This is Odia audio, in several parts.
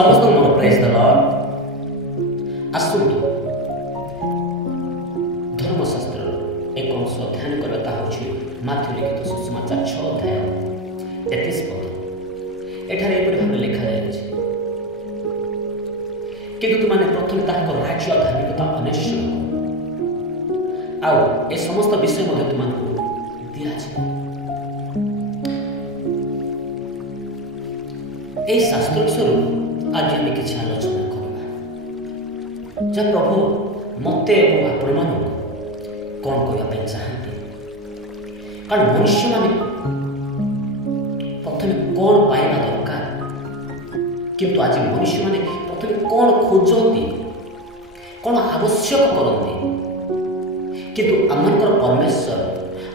समस्त मोर प्रेज द लॉर्ड। आसुनी धर्मशास्त्र एक अंश अध्ययन करता हूँ माथ्यू लिखित सुसमाचार 6 अध्याय 33 पद। एठारे एपरि भाव लिखा जाए किंतु तुमने प्रथम ताहाको राज्य धार्मिकता अन्वेषण आउ ए समस्त विषय मध्य तुमको दिया ए शास्त्र स्वरूप आज आम किसी आलोचना करवा जहाँ प्रभु मत आपण मान कौन करने चाहते कारण मनुष्य मान प्रथम कौन पाइबा दरकार किंतु आज मनुष्य मान प्रथम कौन खोजती कौन आवश्यक करते किंतु आमर परमेश्वर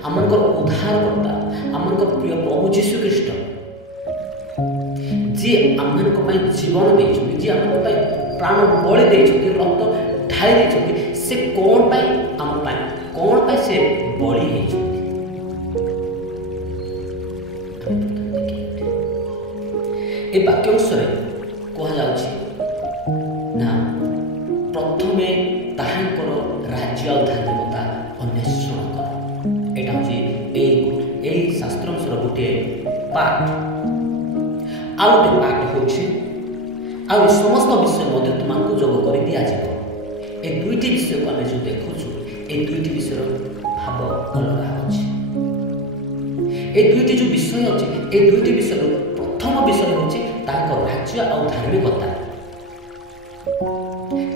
आमर उद्धारकर्ता आमर प्रिय प्रभु जीशु ख्रीस्ट जी आम जीवन दे जी आम प्राण बलि दे रक्त ढाई से कौन आम कौन से बलि ए वाक्यांश कह ना प्रथमे ताहांकर राज्य और धार्मिकता अन्वेषण कर। एटा हूँ शास्त्रांशर गोटे पाठ आउ गोटे पाठ हूँ समस्त विषय मध्य तुमको जोग कर दि जाए। ए दुईटी विषय को आम जो देखु ए दुईटी विषय भाव अलग अच्छे। ए दुईटी जो विषय अच्छे ए दुईटी विषय प्रथम विषय हूँ राज्य और धार्मिकता।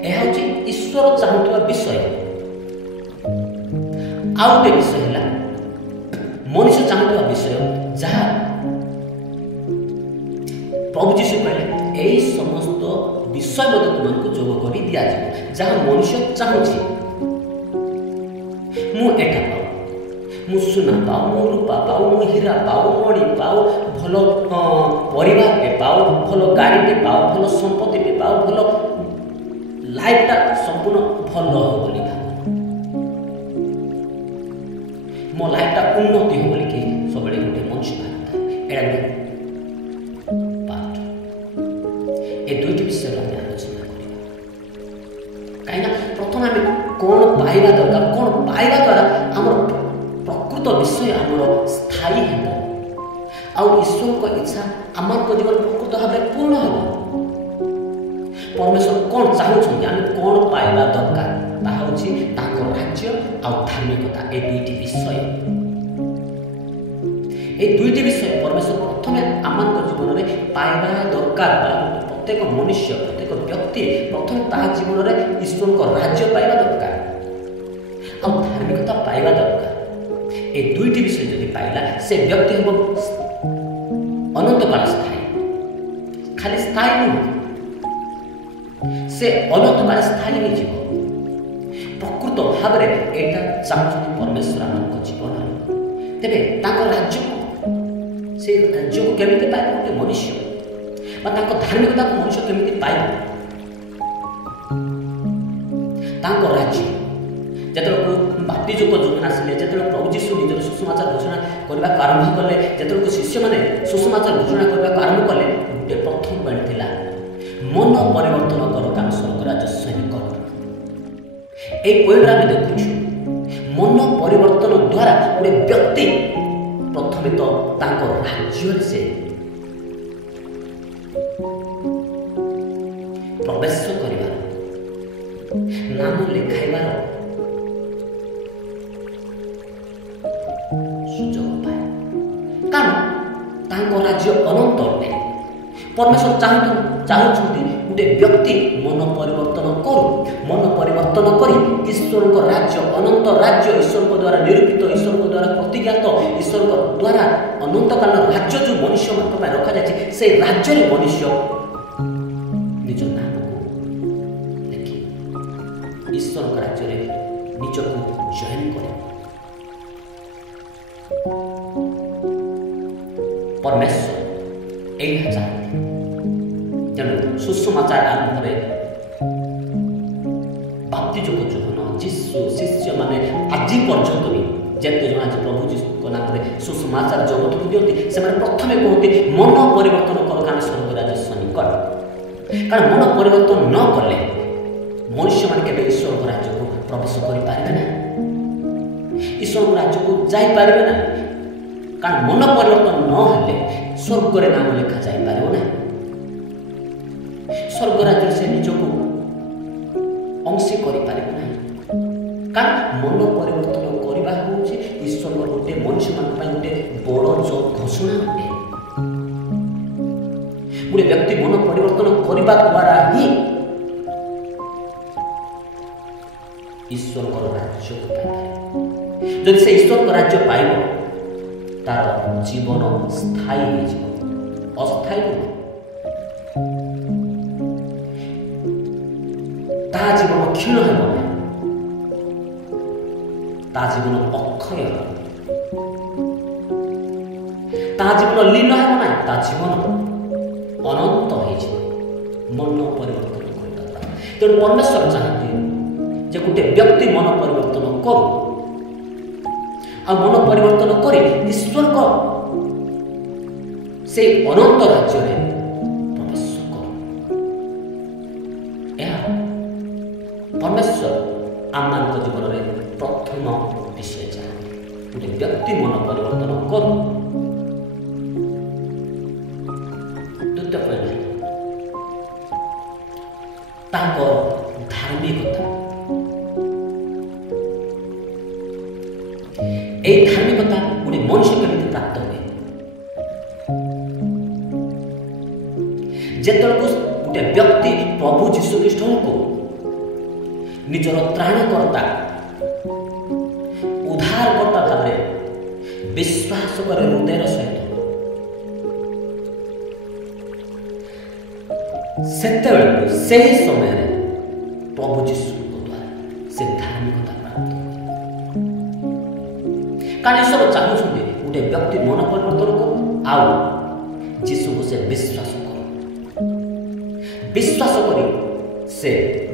यह हूँ ईश्वर चाहूवा विषय। आउ गोटे विषय है मनुष्य चाहूवा विषय जहाँ प्रभु जीशु कहले यही समस्त विषय मध्य तुमको जोग कर दि जाए जहाँ मनुष्य चाहूँगी मुझा पाऊ मु सुना पाऊ मु रूपा पाऊ मु हीरा पाऊ मणि पाऊ भल परिवार पाऊ भल गाड़ी पाऊ भल संपत्ति पाऊ भल लाइफटा संपूर्ण भल हो बोली मो लाइफटा उन्नति हो बोली कि सब गोटे मनुष्य भावता एड़ा ए दुईटी विषय आलोचना कहीं प्रथम आम कौन पाइबा दरकार कौन पाइबा द्वारा आम प्रकृत विषय आमर स्थायी हो ईश्वर इच्छा आम जीवन प्रकृत भाव में पूर्ण हो। परमेश्वर कौन चाहते आम कौन पाइबा दरकार ताहूँ राज्य और धार्मिकता ए दुईटी विषय। ए दुईटी विषय परमेश्वर प्रथम आम जीवन में पाइबा दरकार प्रत्येक मनुष्य प्रत्येक व्यक्ति प्रथम ता जीवन में ईश्वर को राज्य पाइबा दरकार और धार्मिकता पाइबा दरकार। ए दुईटी विषय जदि पाइला से व्यक्ति हम अनंत काल स्थायी खाली स्थायी नहीं से अनंत काल स्थायी नहीं जीव प्रकृत भाव में एटा चाहते परमेश्वर आम जीवन तेरे राज्य से राज्य को केमी पाए गोटे मनुष्य धार्मिकता को मनुष्य केमी पाइब राज्य जो बाप्तिजुक जोन आसिले जो प्रभु जीशु निजर सुसमाचार घोषणा करने को आरंभ कले जो शिष्य मैंने सुसमाचार घोषणा करने को आरंभ कले गोटे प्रथम बाणी थिला मन परिवर्तन कर काम स्वर्गराज सैनिक ए पॉइंट आम देखु मन परिवर्तन द्वारा गोटे व्यक्ति प्रथम तो राज्य से प्रवेश कर नाम लिखाइबार सुजोग पाए कारण राज्य अनंत अटे। परमेश्वर चाहते गोटे व्यक्ति मन परिवर्तन कर ईश्वर राज्य अनंत राज्य ईश्वर द्वारा निरूपित ईश्वर द्वारा प्रतिज्ञात ईश्वर द्वारा अनंत काल राज्य जो मनुष्य मान रखा जाए से राज्य मनुष्य निज नाम लिखि ईश्वर राज्य निज को जॉइन कर परमेश्वर यही चाहते तेणु सुसमाचार आरंभ बाप्तिजुक जोहन जीशु शिष्य माने आज पर्यंत भी जेते जन आज प्रभु जीशु नाम सुसमाचार जगत को दिखती से प्रथम कहते मन परिवर्तन कर स्वर्ग राज सन्निकट କାରଣ ମନ ପରିବର୍ତ୍ତନ ନ କଲେ ମନୁଷ୍ୟମାନେ କେବେ ଈଶ୍ୱରଙ୍କ ରାଜ୍ୟକୁ ପ୍ରବେଶ କରିପାରିବେ ନାହିଁ, ଈଶ୍ୱରଙ୍କ ରାଜ୍ୟକୁ ଯାଇପାରିବେ ନାହିଁ। କାରଣ ମନ ପରିବର୍ତ୍ତନ ନହେଲେ ସ୍ୱର୍ଗରେ ନାମ ଲେଖା ଯାଇପାରିବ ନାହିଁ। ସ୍ୱର୍ଗ ରାଜ୍ୟରେ ସେ ନିଜକୁ ଅଂଶୀ କରିପାରିବ ନାହିଁ। କାରଣ ମନ ପରିବର୍ତ୍ତନ କରିବା ହେଉଛି ଈଶ୍ୱରଙ୍କ ଗୋଟିଏ ମନୁଷ୍ୟମାନଙ୍କ ପାଇଁ ଗୋଟିଏ ବଡ଼ ଘୋଷଣା ଅଟେ। ଗୋଟେ ବ୍ୟକ୍ତି ମନ ପରିବର୍ତ୍ତନ କରିବା ଦ୍ୱାରା ହିଁ ଈଶ୍ୱରଙ୍କର ରାଜ୍ୟକୁ ପାଇପାରିବ। ଯଦି ସେ ଈଶ୍ୱରଙ୍କ ରାଜ୍ୟ ପାଇବ ତାର ଜୀବନ ସ୍ଥାୟୀ ହେଇଯିବ, ଅସ୍ଥାୟୀ ନୁହେଁ। ତା ଜୀବନ କ୍ଷୀଣ ହେବ ନାହିଁ, ତା ଜୀବନ ଅକ୍ଷୟ ହେବ, ତା ଜୀବନ ଲୀନ ହେବ ନାହିଁ, ତା ଜୀବନ ଅନନ୍ତ ହେଇଯିବ ମନ ପରିବର୍ତ୍ତନ କରିବା ଦ୍ୱାରା। ତେଣୁ ପରମେଶ୍ୱର ଚାହାନ୍ତି ଯେ ଗୋଟେ ବ୍ୟକ୍ତି ମନ ପରିବର୍ତ୍ତନ କରୁ, ଆଉ ମନ ପରିବର୍ତ୍ତନ କରି ଈଶ୍ୱରଙ୍କ ସେଇ ଅନନ୍ତ ରାଜ୍ୟରେ ପ୍ରବେଶ କରୁ। ଏହା ପରମେଶ୍ୱର ଆମମାନଙ୍କ ଜୀବନରେ ପ୍ରଥମ ବିଷୟ ଚାହାନ୍ତି। ଗୋଟେ ବ୍ୟକ୍ତି ମନ ପରିବର୍ତ୍ତନ କରୁ। ଦ୍ୱିତୀୟ କହିଲେ ତାଙ୍କ ଧାର୍ମିକତା। এই ধার্মিকতা ଗୋଟେ ମଣିଷ କେମିତି ପ୍ରାପ୍ତ ହୁଏ? ଯେତେବେଳକୁ ଗୋଟେ ବ୍ୟକ୍ତି ପ୍ରଭୁ ଯୀଶୁ ଖ୍ରୀଷ୍ଟଙ୍କୁ ନିଜର ତ୍ରାଣକର୍ତ୍ତା ଉଦ୍ଧାରକର୍ତ୍ତା ଭାବରେ ବିଶ୍ୱାସ କରେ ହୃଦୟର ସହିତ, ସେତେବେଳକୁ ସେହି ସମୟରେ ପ୍ରଭୁ ଯୀଶୁଙ୍କ ଦ୍ୱାରା ସେ ଧାର୍ମିକତା ପ୍ରାପ୍ତ ହୁଏ। କାରଣ ଈଶ୍ୱର ଚାହୁଁଛନ୍ତି ଗୋଟେ ବ୍ୟକ୍ତି ମନ ପରିବର୍ତ୍ତନ କରୁ ଆଉ ଯୀଶୁକୁ ସେ ବିଶ୍ୱାସ କରୁ। ବିଶ୍ୱାସ କରି ସେ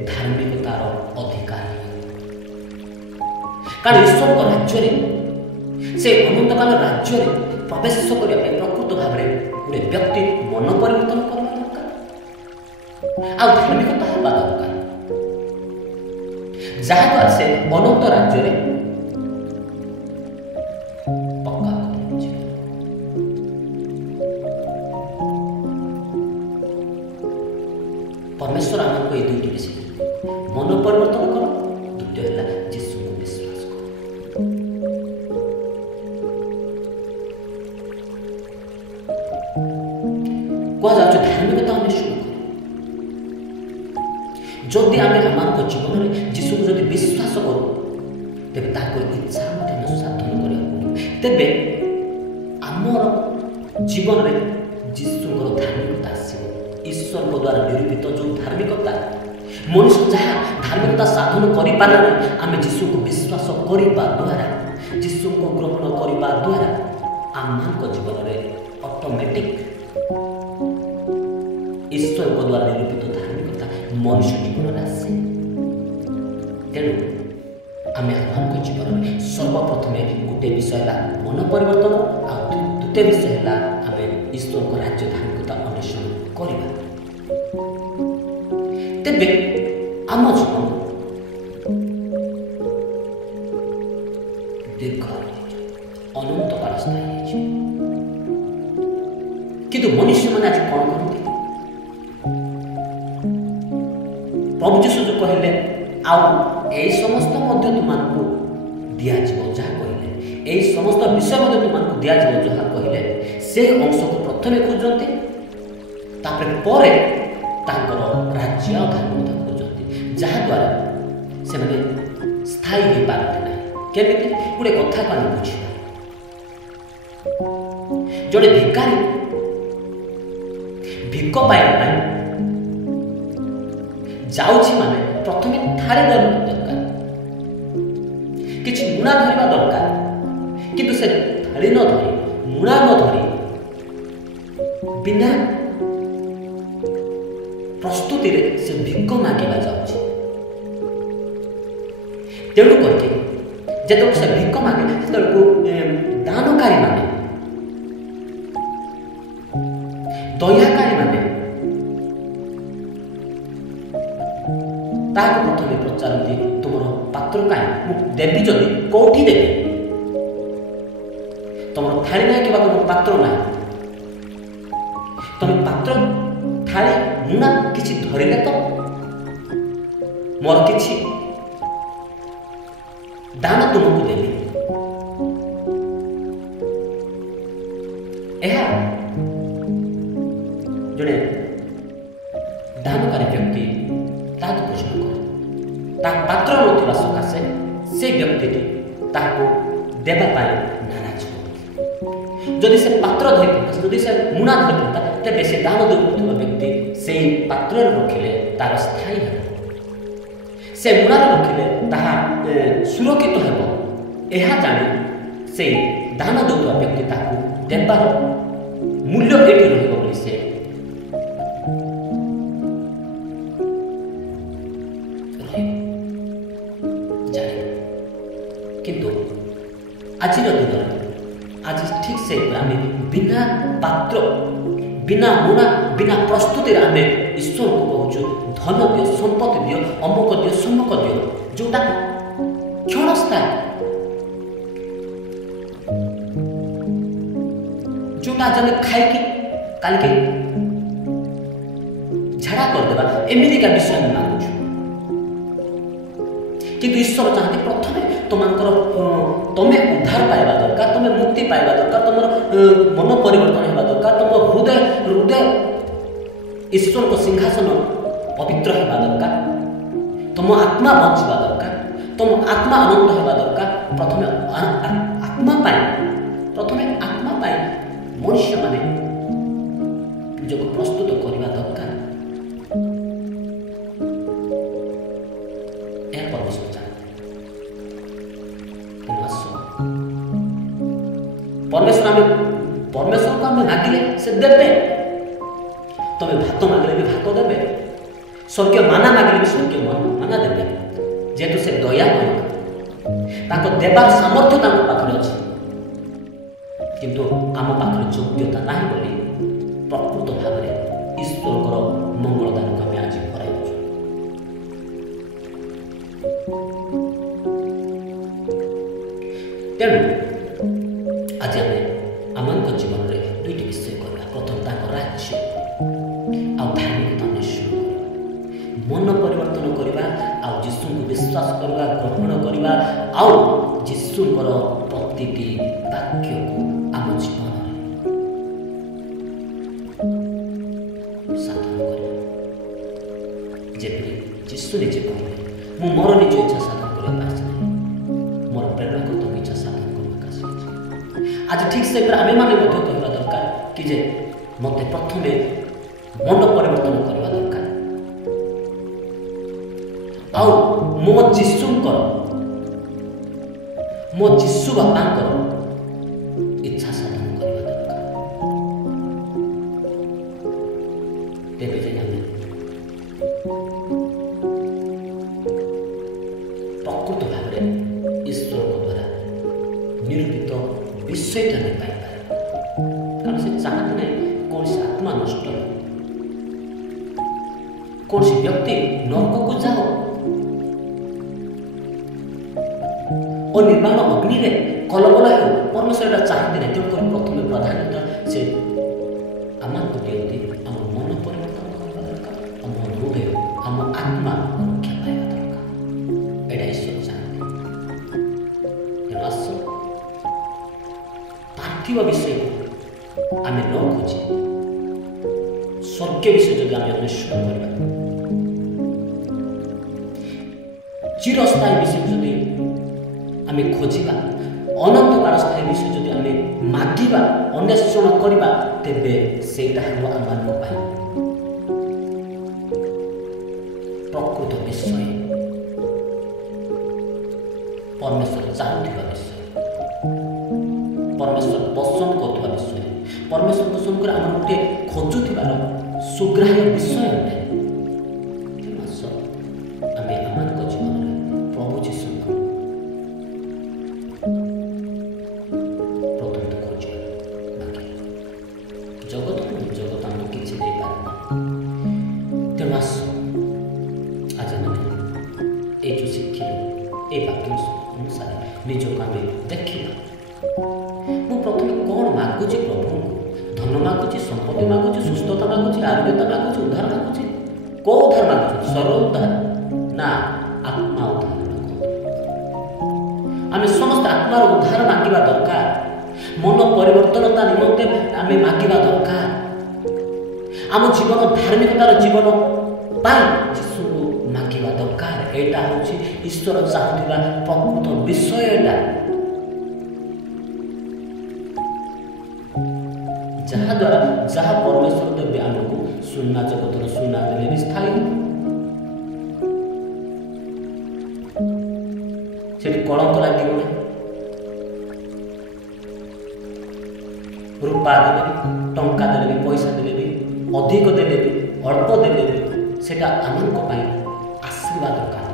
ଧାର୍ମିକତାର ଅଧିକାରୀ। କାରଣ ଈଶ୍ୱରଙ୍କ ରାଜ୍ୟରେ, ସେ ଅନନ୍ତକାଳ ରାଜ୍ୟରେ ପ୍ରବେଶ କରିବା ପାଇଁ ପ୍ରକୃତ ଭାବରେ ଗୋଟେ ବ୍ୟକ୍ତି ମନ ପରିବର୍ତ୍ତନ କରିବା ଦରକାର ଆଉ ଧାର୍ମିକତା ହେବା ଦରକାର, ଯାହାଦ୍ୱାରା ସେ ଅନନ୍ତ ରାଜ୍ୟରେ ପରମେଶ୍ୱର ଆମକୁ ଏଇ ଦୁଇଟି ବିଷୟ, ମନ ପରିବର୍ତ୍ତନ କର, ଦ୍ୱିତୀୟ ହେଲା ଯୀଶୁଙ୍କୁ ବିଶ୍ୱାସ କର। କୁହାଯାଉଛି ଧାର୍ମିକତା ଅନ୍ୱେଷଣ କର। ଯଦି ଆମେ ଆମମାନଙ୍କ ଜୀବନରେ ଯୀଶୁକୁ ଯଦି ବିଶ୍ୱାସ କରୁ ତେବେ ତାଙ୍କ ଇଚ୍ଛା ମଧ୍ୟ ସାଧନ କରିବାକୁ ପଡ଼ିବ। ତେବେ ଆମର ଜୀବନରେ ଯୀଶୁଙ୍କର ଧାର୍ମିକତା ଆସିବ। ଈଶ୍ୱରଙ୍କ ଦ୍ୱାରା ନିରୂପିତ ଯେଉଁ ଧାର୍ମିକତା, ମଣିଷ ଯାହା ଧାର୍ମିକତା ସାଧନ କରିପାରିଲା ନାହିଁ, ଆମେ ଯୀଶୁକୁ ବିଶ୍ୱାସ କରିବା ଦ୍ୱାରା, ଯୀଶୁଙ୍କୁ ଗ୍ରହଣ କରିବା ଦ୍ୱାରା ଆମମାନଙ୍କ ଜୀବନରେ ଅଟୋମେଟିକ୍ ଈଶ୍ୱରଙ୍କ ଦ୍ୱାରା ନିରୂପିତ ଧାର୍ମିକତା ମନୁଷ୍ୟ ଜୀବନରେ ଆସେ। ତେଣୁ ଆମେ ଆମମାନଙ୍କ ଜୀବନରେ ସର୍ବପ୍ରଥମେ ଗୋଟିଏ ବିଷୟ ହେଲା ମନ ପରିବର୍ତ୍ତନ, ଆଉ ଦ୍ୱିତୀୟ ବିଷୟ ହେଲା ଆମେ ଈଶ୍ୱରଙ୍କ ରାଜ୍ୟ ଧାର୍ମିକତା ଅନ୍ୱେଷଣ କରିବା। ତେବେ ଆମ ଜୀବନ ଦୀର୍ଘ ଅନନ୍ତ କାଳ ସ୍ଥାୟୀ ହେଇଯିବ। କିନ୍ତୁ ମନୁଷ୍ୟମାନେ ଆଜି କ'ଣ କରନ୍ତି? ପ୍ରଭୁ ଯୀଶୁ ଯୋଉ କହିଲେ ଆଉ ଏଇ ସମସ୍ତ ମଧ୍ୟ ତୁମମାନଙ୍କୁ ଦିଆଯିବ, ଯାହା କହିଲେ ଏଇ ସମସ୍ତ ବିଷୟ ମଧ୍ୟ ତୁମମାନଙ୍କୁ ଦିଆଯିବ ଯାହା କହିଲେ, ସେ ଅଂଶକୁ ପ୍ରଥମେ ଖୋଜନ୍ତି, ତାପରେ ପରେ ତାଙ୍କର ରାଜ୍ୟ ଆଉ ଧାର୍ମିକତା ଖୋଜନ୍ତି, ଯାହାଦ୍ୱାରା ସେମାନେ ସ୍ଥାୟୀ ହୋଇପାରନ୍ତି ନାହିଁ। କେମିତି? ଗୋଟେ କଥାକୁ ଆମେ ବୁଝିବା। ଜଣେ ଭିକାରୀ ଭିକ ପାଇବା ପାଇଁ ଯାଉଛି ମାନେ ପ୍ରଥମେ ଥାଳି ଧରିବା ଦରକାର, କିଛି ମୁଣା ଧରିବା ଦରକାର। କିନ୍ତୁ ସେ ଥାଳି ନ ଧରି, ମୁଣା ନ ଧରି, ବିନା ପ୍ରସ୍ତୁତିରେ ସେ ଭିକ ମାଗିବା ଯାଉଛି। ତେଣୁ କରିକି ଯେତେବେଳେ ସେ ଭିକ ମାଗେ, ସେତେବେଳକୁ ଦାନକାରୀ ମାନେ, ଦୟାକାରୀ ମାନେ ତାହାକୁ ପ୍ରଥମେ ପଚାରନ୍ତି ତୁମର ପାତ୍ର କାହିଁ, ମୁଁ ଦେବି ଯଦି କୋଉଠି ଦେବି, ତୁମର ଥାଳି ନାହିଁ କିମ୍ବା ତୁମର ପାତ୍ର ନାହିଁ, ତମେ ପାତ୍ର ଥାଳି ମୁନା କିଛି ଧରିଲେ ତ ମୋର କିଛି ଦାନ ତୁମକୁ ଦେବି। ଏହା ଜଣେ ଦାନକାରୀ ବ୍ୟକ୍ତି ତାହାକୁ ପ୍ରଶ୍ନ କରେ। ତାହା ପାତ୍ର ନଥିବା ସକାଶେ ସେ ବ୍ୟକ୍ତିଟି ତାହାକୁ ଦେବା ପାଇଁ ନାରାଜ କରେ। ଯଦି ସେ ପାତ୍ର ଧରିଥାନ୍ତା, ଯଦି ସେ ମୁଣା ଧରିଥାନ୍ତା, ତେବେ ସେ ଦାନ ଦେଉଥିବା ବ୍ୟକ୍ତି ସେହି ପାତ୍ରରେ ରଖିଲେ ତାର ସ୍ଥାୟୀ ହେବ, ସେ ମୁଣାରେ ରଖିଲେ ତାହା ସୁରକ୍ଷିତ ହେବ। ଏହା ଜାଣି ସେଇ ଦାନ ଦେଉଥିବା ବ୍ୟକ୍ତି ତାହାକୁ ଦେବାର ମୂଲ୍ୟ ଏଠି ରହିବ ବୋଲି ସେ ଜାଣିବ। କିନ୍ତୁ ଆଜିର ଦିନରେ ଆଜି ଠିକ୍ ସେ ଆମେ ବିନା ପାତ୍ର, ବିନା ମୁଣା, ବିନା ପ୍ରସ୍ତୁତିରେ ଆମେ ଈଶ୍ୱରକୁ କହୁଛୁ ଧନ ଦିଅ, ସମ୍ପତ୍ତି ଦିଅ, ଅମୁକ ଦିଅ, ସମକ ଦିଅ, ଯୋଉଟା କ୍ଷଣସ୍ଥାୟୀ, ଯୋଉଟା ଆଜି ଆମେ ଖାଇକି କାଲିକି ଝାଡ଼ା କରିଦେବା, ଏମିତିକା ବିଷୟ ଆମେ ମାଗୁଛୁ। କିନ୍ତୁ ଈଶ୍ୱର ଚାହାନ୍ତି ପ୍ରଥମେ ତୁମଙ୍କର ତମେ ଉଦ୍ଧାର ପାଇବା ଦରକାର, ତମେ ମୁକ୍ତି ପାଇବା ଦରକାର, ତୁମର ମନ ପରିବର୍ତ୍ତନ ହେବା ଦରକାର, ତୁମ ହୃଦୟ ଈଶ୍ୱରଙ୍କ ସିଂହାସନ ପବିତ୍ର ହେବା ଦରକାର, ତୁମ ଆତ୍ମା ବଞ୍ଚିବା ଦରକାର, ତୁମ ଆତ୍ମା ଆନନ୍ଦ ହେବା ଦରକାର। ପ୍ରଥମେ ଆତ୍ମା ପାଇଁ ମନୁଷ୍ୟମାନେ ନିଜକୁ ପ୍ରସ୍ତୁତ କରିବା ଦରକାର। ଏହା ପରମେଶ୍ୱର ଚାହାନ୍ତି। ପରମେଶ୍ୱରକୁ ଆମେ ମାଗିଲେ ସେ ଦେବେ। ତମେ ଭାତ ମାଗିଲେ ବି ଭାତ ଦେବେ, ସ୍ୱର୍ଗୀୟ ମାନା ମାଗିଲେ ବି ସ୍ୱର୍ଗୀୟ ମାନା ଦେବେ। ଯେହେତୁ ସେ ଦୟାମୟ, ତାଙ୍କ ଦେବାର ସାମର୍ଥ୍ୟ ତାଙ୍କ ପାଖରେ ଅଛି। କିନ୍ତୁ ଆମ ପାଖରେ ଯୋଗ୍ୟତା ନାହିଁ ବୋଲି ପ୍ରକୃତ ଭାବରେ ଈଶ୍ୱରଙ୍କର ମଙ୍ଗଳଦାନକୁ ଆମେ ଆଜି ହରାଇଛୁ। ତେଣୁ ଆଜି ଆମେ ଆମମାନଙ୍କ ଜୀବନରେ ଦୁଇଟି ବିଷୟ କରିବା। ପ୍ରଥମ ତାଙ୍କ ରାଜ୍ୟ ଆଉ ଧାର୍ମିକତା ଅନ୍ୱେଷଣ କରିବା, ମନ ପରିବର୍ତ୍ତନ କରିବା, ଆଉ ଯୀଶୁଙ୍କୁ ବିଶ୍ୱାସ କରିବା, ଗ୍ରହଣ କରିବା, ଆଉ ଯୀଶୁଙ୍କର ପ୍ରତିଟି ବାକ୍ୟକୁ ଆମ ଜୀବନରେ ସାଧନ କରିବା। ଯେପରି ଯୀଶୁ ନିଜେ କହିଲେ, ମୁଁ ମୋର ନିଜ ଇଚ୍ଛା ସାଧନ କରିବା ପାଇଁ ଆସିନାହିଁ, ମୋର ପ୍ରେରଣାକର୍ତ୍ତାଙ୍କ ଇଚ୍ଛା ସାଧନ କରିବାକୁ ଆସିଛି। ଆଜି ଠିକ୍ ସେପରି ଆମେମାନେ ମଧ୍ୟ କହିବା ଦରକାର କି ଯେ ମୋତେ ପ୍ରଥମେ ମନ ପରିବର୍ତ୍ତନ କରିବା ଦରକାର, ଆଉ ମୋ ଯୀଶୁ ବାପାଙ୍କର ଇଚ୍ଛା ସାଧନ କରିବା ଦରକାର। ତେବେ ଯାଇ ଆମେ ପ୍ରକୃତ ଭାବରେ ଈଶ୍ୱରଙ୍କ ଦ୍ୱାରା ନିରୂପିତ ବିଷୟଟା ଆମେ ପାଇପାରିବା। କାରଣ ସେ ଚାହାନ୍ତି ନାହିଁ କୌଣସି ଆତ୍ମା ନଷ୍ଟ ହେଉ, କୌଣସି ବ୍ୟକ୍ତି ନରକକୁ ଯାଅ, ନିର୍ମାଣ ଅଗ୍ନିରେ କଲବଲ ହେଉ। ପରମେଶ୍ୱର ଏଟା ଚାହାନ୍ତି ନାହିଁ। ତେଣୁକରି ପ୍ରଥମେ ପ୍ରାଧାନ୍ୟତା ସେ ଆମକୁ ଦିଅନ୍ତି ଆମ ମନ ପରିବର୍ତ୍ତନ କରିବା ଦରକାର, ଆମ ହୃଦୟ, ଆମ ଆତ୍ମା ରକ୍ଷା ପାଇବା ଦରକାର। ଏଇଟା ଈଶ୍ୱର ଚାହାନ୍ତି। ତେଣୁ ଆସ ପାର୍ଥିବ ବିଷୟକୁ ଆମେ ନ ଖୋଜି ସ୍ୱର୍ଗ ବିଷୟ ଯଦି ଆମେ ଅନ୍ୱେଷଣ କରିବା, ଚିରସ୍ଥାୟୀ ବିଷୟ ଯଦି ଆମେ ଖୋଜିବା, ଅନନ୍ତ କାଳ ସ୍ଥାୟୀ ବିଷୟ ଯଦି ଆମେ ମାଗିବା, ଅନ୍ୱେଷଣ କରିବା, ତେବେ ସେଇଟା ହେବ ଆମମାନଙ୍କ ପାଇଁ ପ୍ରକୃତ ବିଷୟ, ପରମେଶ୍ୱର ଚାହୁଁଥିବା ବିଷୟ, ପରମେଶ୍ୱର ପସନ୍ଦ କରୁଥିବା ବିଷୟ, ପରମେଶ୍ୱରଙ୍କ ସମ୍ମୁଖରେ ଆମର ଗୋଟିଏ ଖୋଜୁଥିବାର ସୁଗ୍ରାହ୍ୟ ବିଷୟ ନୁହେଁ। ଆମେ ଆମମାନଙ୍କ ଜୀବନରେ ପ୍ରଭୁ ଯୀଶୁଙ୍କୁ ପ୍ରଥମେ ଖୋଜିବା। ଜଗତ ଆମକୁ କିଛି ଦେଇପାରେ ନା। ତେଣୁ ଆସ ଆଜି ଆମେ ଧାର୍ମିକତା ମାଗୁଛି, ଉଦ୍ଧାର ମାଗୁଛି। କୋଉ ଉଦ୍ଧାର ମାଗୁଛୁ? ସ୍ୱର ଉଦ୍ଧାର ନା ଆତ୍ମା ଉଦ୍ଧାର? ଆମେ ସମସ୍ତେ ଆତ୍ମାର ଉଦ୍ଧାର ମାଗିବା ଦରକାର। ମନ ପରିବର୍ତ୍ତନତା ନିମନ୍ତେ ଆମେ ମାଗିବା ଦରକାର। ଆମ ଜୀବନ ଧାର୍ମିକତାର ଜୀବନ ପାଇଁ ଯୀଶୁଙ୍କୁ ମାଗିବା ଦରକାର। ଏଇଟା ହେଉଛି ଈଶ୍ୱର ଚାହୁଁଥିବା ପ୍ରକୃତ ବିଷୟ। ଏଇଟା ଯାହାଦ୍ୱାରା ଯାହା ପରମେଶ୍ୱର ଦେବେ ଆମକୁ, ସୁନା ଜଗତର ସୁନା ଦେଲେ ବି ସ୍ଥାୟୀ, ସେଠି କଳଙ୍କ ଲାଗିବ ନାହିଁ। ରୂପା ଦେଲେ ବି, ଟଙ୍କା ଦେଲେ ବି, ପଇସା ଦେଲେ ବି, ଅଧିକ ଦେଲେ ବି, ଅଳ୍ପ ଦେଲେ ବି, ସେଟା ଆମଙ୍କ ପାଇଁ ଆଶୀର୍ବାଦ କାରଣ।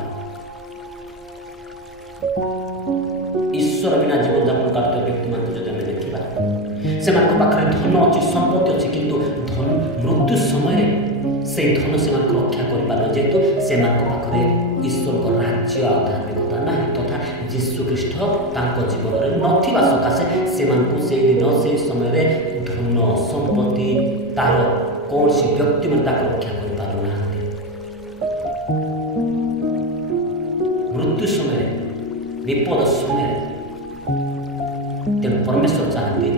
ଈଶ୍ୱର ବିନା ଜୀବନଯାପନ କରୁଥିବା ବ୍ୟକ୍ତିମାନଙ୍କୁ ଯଦି ଆମେ ଦେଖିବା, ସେମାନଙ୍କ ପାଖରେ ଧନ ଅଛି, ସମ୍ପତ୍ତି ଅଛି, କିନ୍ତୁ ମୃତ୍ୟୁ ସମୟରେ ସେଇ ଧନ ସେମାନଙ୍କୁ ରକ୍ଷା କରିପାରେ, ଯେହେତୁ ସେମାନଙ୍କ ପାଖରେ ଈଶ୍ୱରଙ୍କ ରାଜ୍ୟ ଆଉ ଧାର୍ମିକତା ନାହିଁ, ତଥା ଯୀଶୁ ଖ୍ରୀଷ୍ଟ ତାଙ୍କ ଜୀବନରେ ନଥିବା ସକାଶେ ସେମାନଙ୍କୁ ସେଇଦିନ ସେଇ ସମୟରେ ଧନ ସମ୍ପତ୍ତି ତାର କୌଣସି ବ୍ୟକ୍ତିମାନେ ତାକୁ ରକ୍ଷା କରିପାରୁନାହାନ୍ତି। ମୃତ୍ୟୁ ସମୟରେ, ବିପଦ ସମୟରେ ତେଣୁ ପରମେଶ୍ୱର ଚାହାନ୍ତି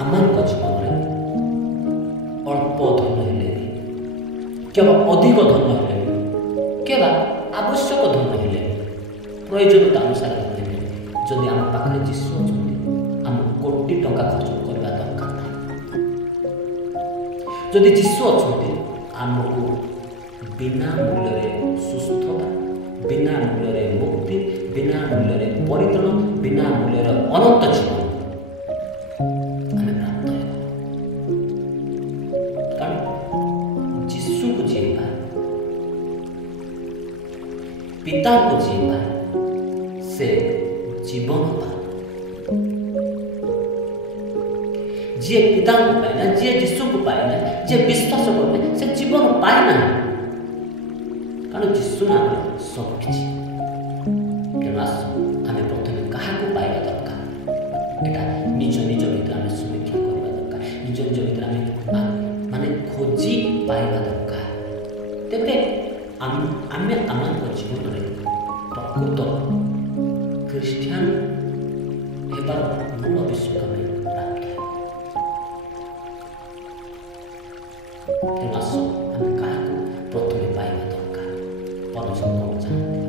ଆମମାନଙ୍କ ଜୀବନରେ ଅଳ୍ପ ଧନ ହେଲେ ବି, କେବଳ ଅଧିକ ଧନ ହେଲେ ବି, କେବଳ ଆବଶ୍ୟକ ଧନ ହେଲେ ବି, ପ୍ରয়োଜନତା ଅନୁସାରେ ଧନ ହେଲେ ବି, ଯଦି ଆମ ପାଖରେ ଯୀଶୁ ଅଛନ୍ତି, ଆମକୁ କୋଟି ଟଙ୍କା ଖର୍ଚ୍ଚ କରିବା ଦରକାର ନାହିଁ। ଯଦି ଯୀଶୁ ଅଛନ୍ତି, ଆମକୁ ବିନା ମୂଲ୍ୟରେ ସୁସ୍ଥତା, ବିନା ମୂଲ୍ୟରେ ମୁକ୍ତି, ବିନା ମୂଲ୍ୟରେ ପରିତ୍ରାଣ, ବିନା ମୂଲ୍ୟରେ ଅନନ୍ତ ଜୀବନ ଆମେ ପ୍ରାପ୍ତ ହେବ। କାରଣ ଯୀଶୁକୁ ଯିଏ ପାଏ, ପିତାଙ୍କୁ ଯିଏ ପାଏ, ସେ ଜୀବନ ପାଏ। ଯିଏ ପିତାଙ୍କୁ ପାଏ ନା, ଯିଏ ଯୀଶୁକୁ ପାଏ ନା, ଯିଏ ବିଶ୍ୱାସ କରେ ସେ ଜୀବନ ପାଏ ନାହିଁ। କାରଣ ଯୀଶୁ ନାମରେ ସବୁକିଛି। ତେଣୁ ଆସ ଆମେ ପ୍ରଥମେ କାହାକୁ ପାଇବା ଦରକାର, ଏଇଟା ନିଜ ନିଜ ଭିତରେ ଆମେ ସମୀକ୍ଷା କରିବା ଦରକାର। ନିଜ ନିଜ ଭିତରେ ଆମେ ମାନେ ଖୋଜି ପାଇବା ଦରକାର। ତେବେ ଆମେ ଆମମାନଙ୍କ ଜୀବନରେ ପ୍ରକୃତ ଖ୍ରୀଷ୍ଟିଆନ ହେବାର ମୂଳ ବିଷୟକୁ ଆମେ ପ୍ରାପ୍ତ ହେବ। ତେଣୁ ଆସ ଆମେ କାହାକୁ ପ୍ରଥମେ ପାଇବା ଦରକାର। ପରମେଶ୍ୱର କଣ ଚାହାନ୍ତି?